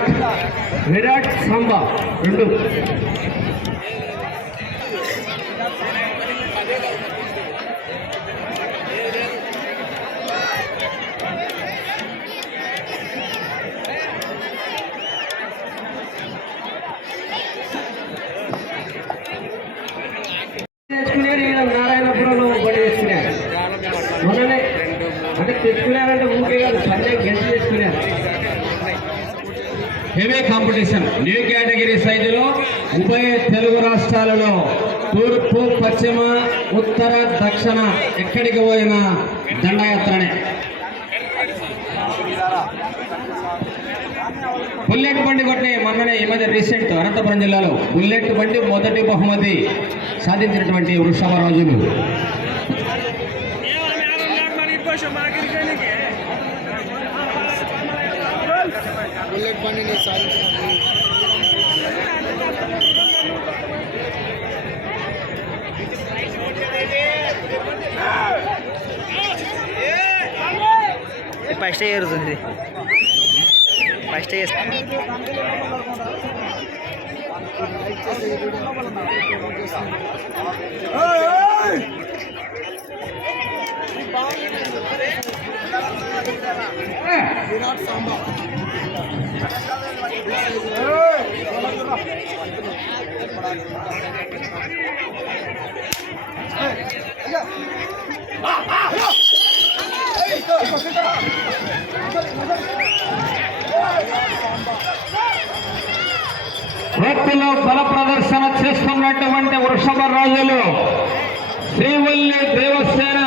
విరాట్ విరాట్ సంబ రెండు. నారాయణపురంలో బడి వేసుకున్నాడు మొన్ననే అంటే తెచ్చుకునే మేమే కాంపిటీషన్. న్యూ కేటగిరీ సైజులో ఉభయ తెలుగు రాష్ట్రాలలో తూర్పు పశ్చిమ ఉత్తర దక్షిణ ఎక్కడికి పోయిన దండయాత్రనే. బుల్లెట్ బండి కొట్టి మొన్ననే ఈ మధ్య రీసెంట్ అనంతపురం జిల్లాలో బుల్లెట్ బండి మొదటి బహుమతి సాధించినటువంటి వృషభ రాజులు. గర్వాన్ని నేను సాధించినాను ఫస్ట్ చేరుతుంది ఫస్ట్ విరాట్ సాంబా వ్యక్తిలో బల ప్రదర్శన చేస్తున్నటువంటి వృషభ రాజులు శ్రీవల్లి దేవసేన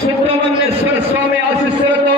సుబ్రహ్మణ్యేశ్వర స్వామి ఆశిస్సులతో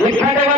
এখানে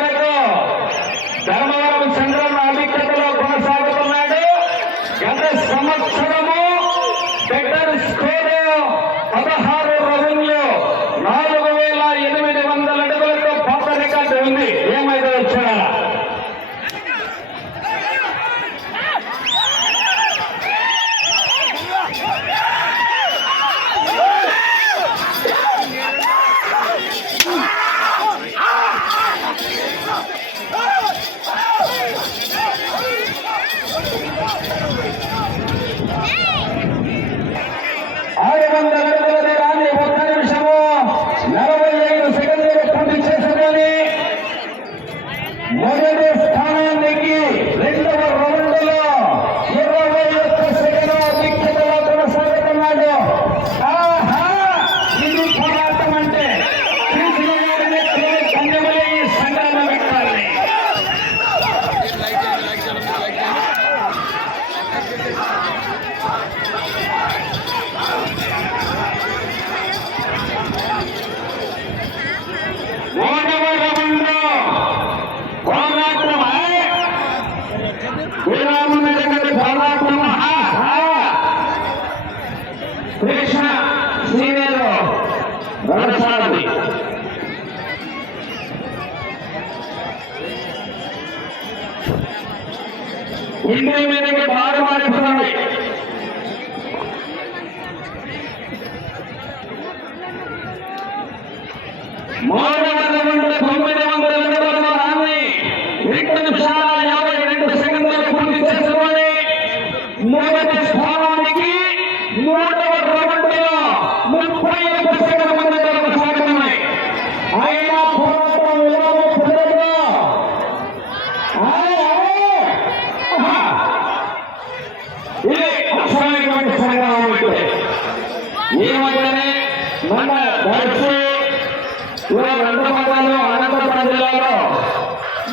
पिछले महीने के बाद हमारे सभा में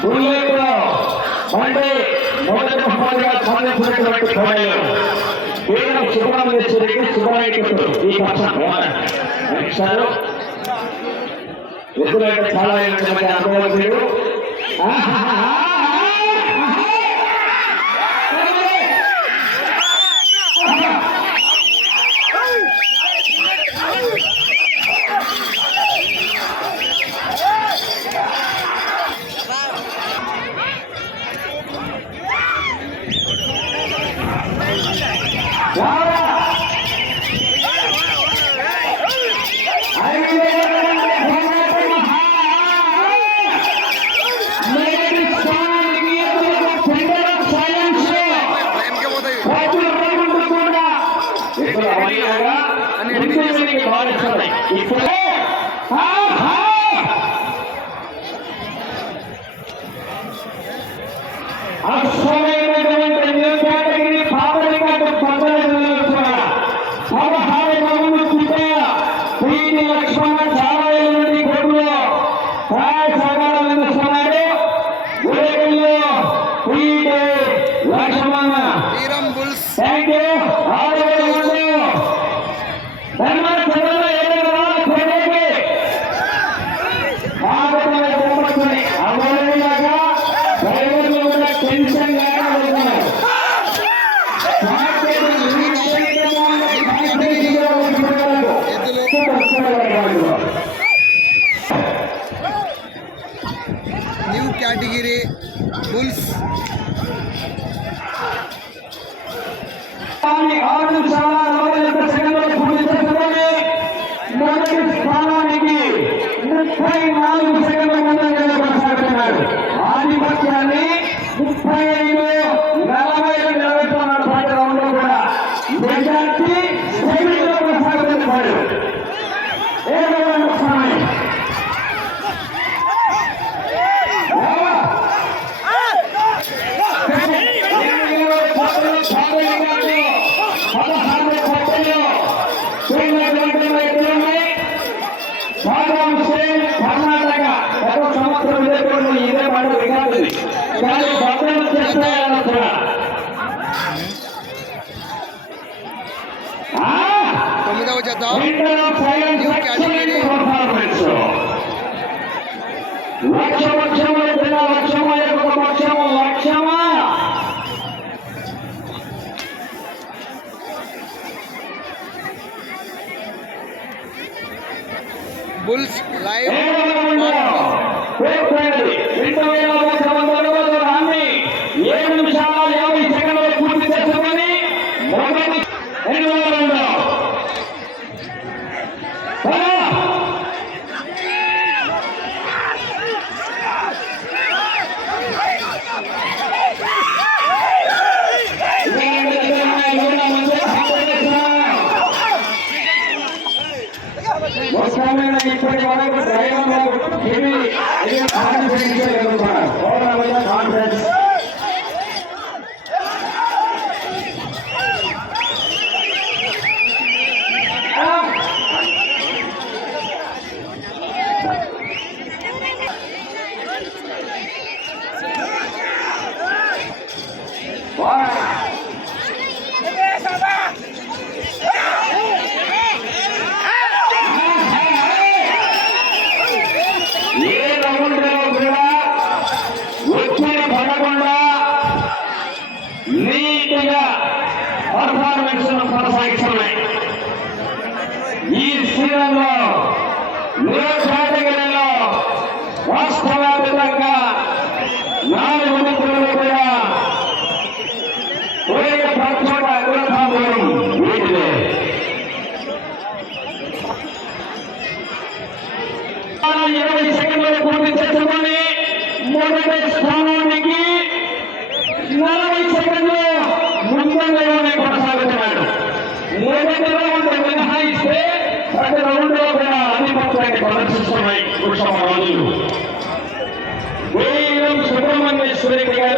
గురులేకుండా మండే మొదటి బహుమానిగా సాధించినటువంటి కోడలు వీళ్ళ సుబ్రహ్మణ్యేశ్వరికి సుబ్రహ్మణ్యేశ్వరుడు ఈ పక్షం ఇచ్చారు ఎప్పుడైతే చాలా అనుభవం Yeah. বাংলার బుల్స్ లైవ్ ఇప్పటి వరకు డ్రైవర్లకు ఏమీ? పూర్తి చేసుకుని మొదటి స్థానానికి నలభై సెకండ్లు ముందంగానే కొనసాగుతున్నాడు. మొదటి రౌండ్ మినహాయిస్తే ప్రతి రౌండ్లో కూడా ఆధిపత్యాన్ని ప్రదర్శిస్తున్నాయి. కృష్ణ రాజులు. గారు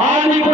ఆధిపత్యాన్ని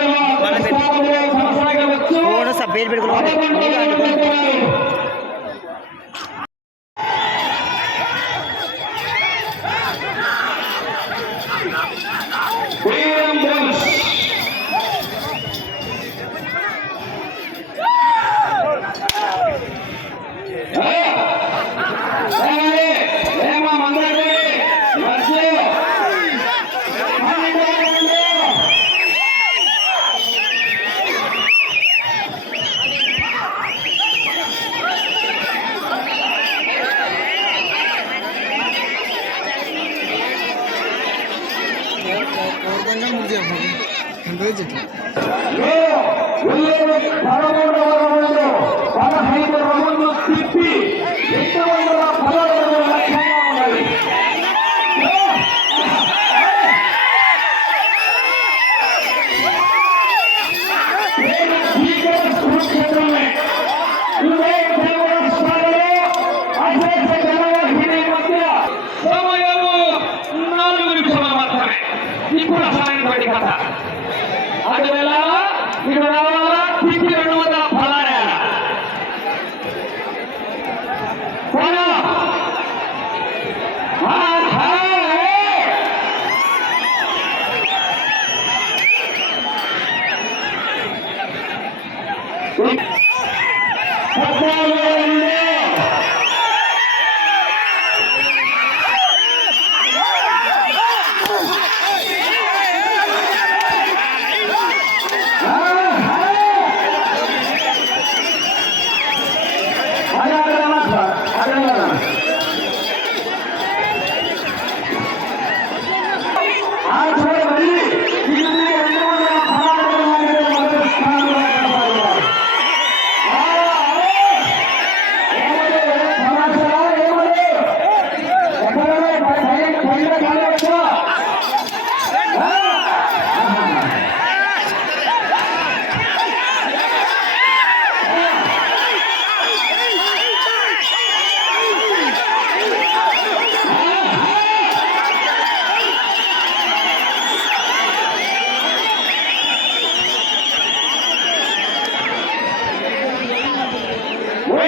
కోర్టులో ప్రదర్శన.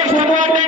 এই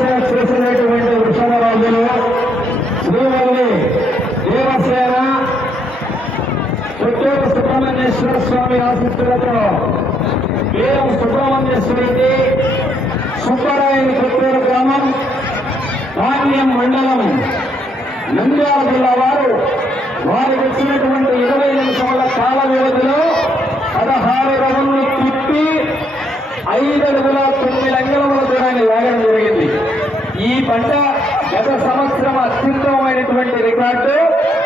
ప్రదర్శన చేసినటువంటి వృషభ రాజులు శ్రీమల్లి దేవసేన పుట్టూరు సుబ్రహ్మణ్యేశ్వర స్వామి ఆశిస్తులతో వీరం సుబ్రహ్మణ్యేశ్వరికి సుబ్బరాయని పుట్టూరు గ్రామం ధాన్యం మండలం నంద్యాల జిల్లా వారు. వారికి వచ్చినటువంటి ఇరవై నిమిషముల కాల వ్యవధిలో పదహారు రౌండ్లు తిప్పి ఐదు అడుగుల తొమ్మిది అంగళముల దూరాన్ని వేగడం జరిగింది. ఈ పంట గత సంవత్సరం అత్యుత్తమమైనటువంటి రికార్డు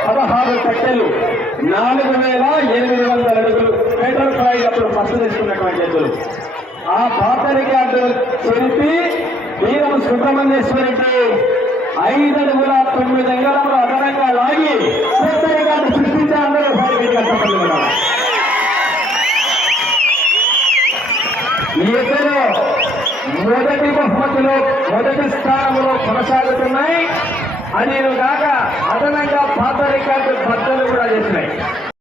పదహారు కట్టెలు నాలుగు వేల ఎనిమిది వందల అడుగులు పేటల్ ప్రైజ్ అప్పుడు ఫస్ట్ తీసుకున్నటువంటి ఎద్దులు ఆ పాత రికార్డు చెరిపి వీరం సుబ్రహ్మణ్యేశ్వరికి ఐదు అడుగుల తొమ్మిది అంగళములు అదనంగా లాగి కొత్త రికార్డు సృష్టించే అందరూ మొదటి బహుమతిలో మొదటి స్థానంలో కొనసాగుతున్నాయి. అది అదనంగా పాత రికార్డు బద్దలు కూడా చేసినాయి.